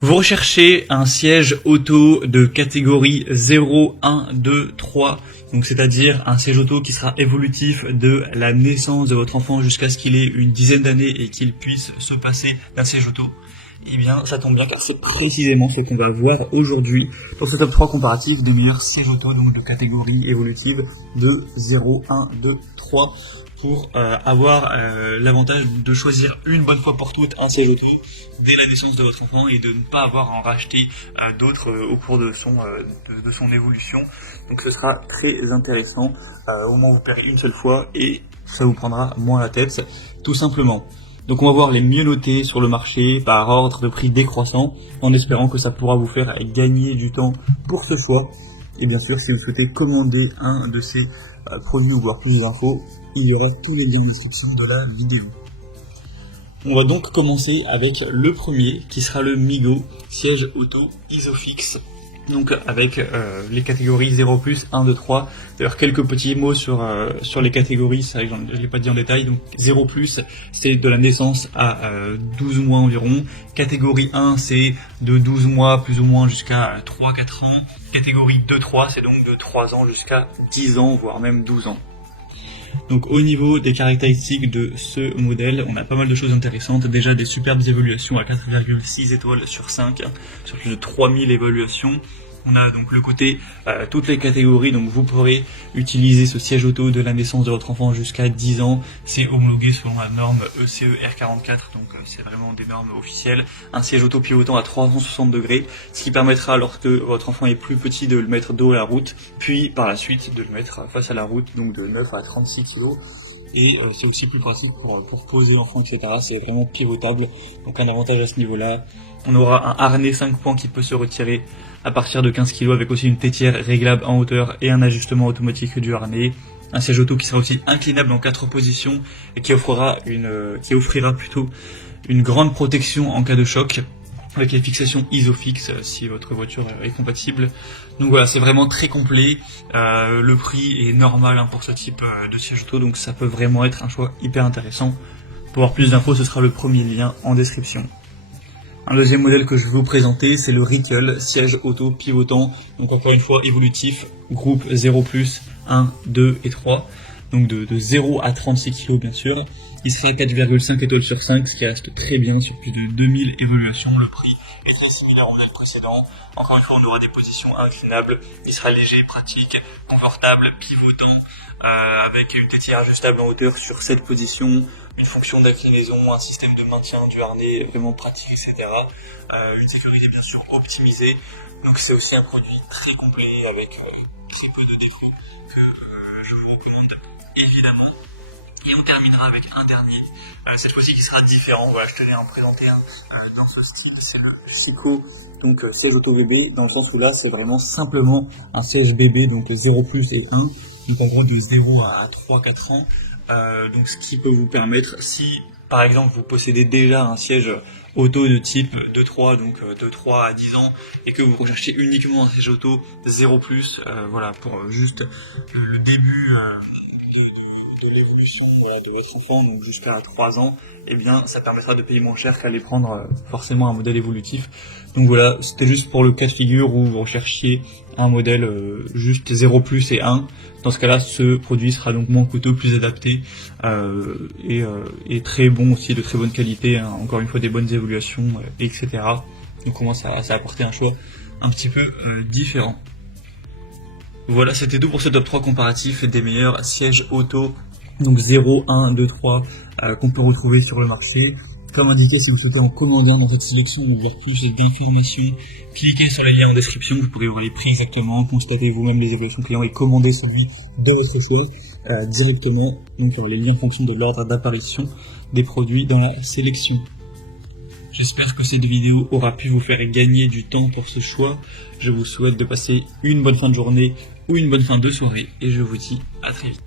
Vous recherchez un siège auto de catégorie 0, 1, 2, 3, donc c'est-à-dire un siège auto qui sera évolutif de la naissance de votre enfant jusqu'à ce qu'il ait une dizaine d'années et qu'il puisse se passer d'un siège auto. Eh bien, ça tombe bien car c'est précisément ce qu'on va voir aujourd'hui pour ce top 3 comparatif des meilleurs sièges auto, donc de catégorie évolutive de 0, 1, 2, 3, pour avoir l'avantage de choisir une bonne fois pour toutes un siège auto dès la naissance de votre enfant et de ne pas avoir à en racheter d'autres au cours de son évolution. Donc ce sera très intéressant, au moins vous paierez une seule fois et ça vous prendra moins la tête, tout simplement. Donc on va voir les mieux notés sur le marché par ordre de prix décroissant, en espérant que ça pourra vous faire gagner du temps pour ce choix. Et bien sûr, si vous souhaitez commander un de ces produits ou voir plus d'infos, il y aura tous les liens d'inscription de la vidéo. On va donc commencer avec le premier qui sera le Migo siège auto Isofix. Donc avec les catégories 0+, 1, 2, 3. D'ailleurs quelques petits mots sur les catégories, c'est vrai que je ne l'ai pas dit en détail. Donc 0+, c'est de la naissance à 12 mois environ. Catégorie 1, c'est de 12 mois plus ou moins jusqu'à 3-4 ans. Catégorie 2-3, c'est donc de 3 ans jusqu'à 10 ans, voire même 12 ans. Donc au niveau des caractéristiques de ce modèle, on a pas mal de choses intéressantes. Déjà des superbes évaluations à 4,6 étoiles sur 5, sur plus de 3000 évaluations. On a donc le côté toutes les catégories, donc vous pourrez utiliser ce siège auto de la naissance de votre enfant jusqu'à 10 ans. C'est homologué selon la norme ECE R44, donc c'est vraiment des normes officielles. Un siège auto pivotant à 360 degrés, ce qui permettra lorsque votre enfant est plus petit de le mettre dos à la route, puis par la suite de le mettre face à la route, donc de 9 à 36 kg. Et c'est aussi plus pratique pour poser l'enfant, etc. C'est vraiment pivotable, donc un avantage à ce niveau-là. On aura un harnais 5 points qui peut se retirer à partir de 15 kg avec aussi une tétière réglable en hauteur et un ajustement automatique du harnais. Un siège auto qui sera aussi inclinable en 4 positions et qui offrira plutôt une grande protection en cas de choc, avec les fixations Isofix si votre voiture est compatible. Donc voilà, c'est vraiment très complet. Le prix est normal pour ce type de siège auto, donc ça peut vraiment être un choix hyper intéressant. Pour avoir plus d'infos, ce sera le premier lien en description. Un deuxième modèle que je vais vous présenter, c'est le Ritual siège auto pivotant, donc encore une fois évolutif, groupe 0+, 1, 2 et 3, donc de 0 à 36 kg bien sûr. Il sera 4,5 étoiles sur 5, ce qui reste très bien sur plus de 2000 évaluations. Le prix est très similaire au modèle précédent. Encore une fois, on aura des positions inclinables. Il sera léger, pratique, confortable, pivotant, avec une tétière ajustable en hauteur sur cette position, une fonction d'inclinaison, un système de maintien du harnais vraiment pratique, etc. Une sécurité bien sûr optimisée. Donc c'est aussi un produit très complet avec très peu de défauts que je vous recommande évidemment. Et on terminera avec un dernier, cette fois-ci qui sera différent. Voilà, je tenais à en présenter un dans ce style, c'est le Chico, donc siège auto bébé, dans le sens où là c'est vraiment simplement un siège bébé, donc 0+ et 1, donc en gros de 0 à 3-4 ans. Donc ce qui peut vous permettre, si par exemple vous possédez déjà un siège auto de type 2-3, donc de 3 à 10 ans, et que vous recherchez uniquement un siège auto 0+, voilà, pour juste le début de l'évolution de votre enfant, donc jusqu'à 3 ans, et bien ça permettra de payer moins cher qu'aller prendre forcément un modèle évolutif. Donc voilà, c'était juste pour le cas de figure où vous recherchiez un modèle juste 0+ et 1. Dans ce cas-là, ce produit sera donc moins coûteux, plus adapté, et très bon aussi, de très bonne qualité, hein, encore une fois des bonnes évaluations, etc. Donc comment ça a apporté un choix un petit peu différent. Voilà, c'était tout pour ce top 3 comparatif des meilleurs sièges auto, donc 0, 1, 2, 3, qu'on peut retrouver sur le marché. Comme indiqué, si vous souhaitez en commander un dans cette sélection ou voir plus d'informations, cliquez sur les liens en description, vous pourrez voir les prix exactement, constater vous-même les évaluations clients et commander celui de votre choix directement, donc les liens en fonction de l'ordre d'apparition des produits dans la sélection. J'espère que cette vidéo aura pu vous faire gagner du temps pour ce choix. Je vous souhaite de passer une bonne fin de journée ou une bonne fin de soirée et je vous dis à très vite.